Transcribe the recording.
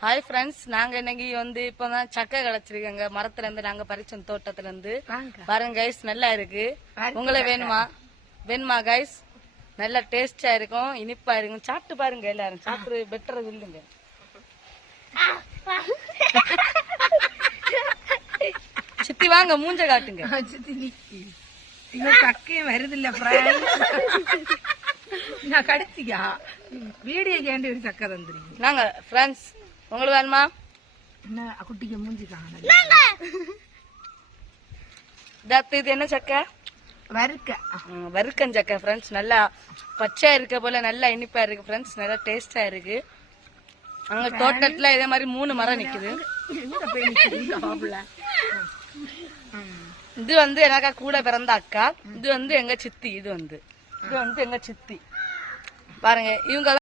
Hi friends, நாங்க இன்னைக்கு இப்பதான் சக்கை கிடைச்சிருக்கோங்க மரத்துல இருந்து. நாங்க பறிச்சோம் தோட்டத்துல இருந்து. பாருங்க கைஸ், நல்லா இருக்கு. உங்களுக்கு வேணுமா கைஸ்? நல்லா டேஸ்டா இருக்கும், இனிப்பா இருக்கும். சாப்பிட்டு பாருங்க, எல்லாரும் சாப்பிட்டு பெட்டர் இல்லைங்க. சித்தி வாங்க, மூஞ்ச காட்டுங்க. சக்கையும் வருது இல்ல நான் கடிச்சிக்கா வீடியோ கேண்டி ஒரு சக்கை தந்துருக்கீங்க. நாங்க ஃப்ரெண்ட்ஸ், உங்களுக்கு வேணுமா? என்ன குட்டிக்கு மூஞ்சிக்காங்க. இது என்ன சக்கை? வறுக்கன் சக்கை ஃப்ரெண்ட்ஸ். நல்லா பச்சையா இருக்க போல நல்லா இனிப்பா இருக்கு ஃப்ரெண்ட்ஸ். நல்லா டேஸ்டா இருக்கு. அங்க தோட்டத்துல இதே மாதிரி 3 மரம் நிக்குது. இது எனக்கா கூட பிறந்த அக்கா. இது எங்க சித்தி. இது எங்க சித்தி பாருங்க. இவங்க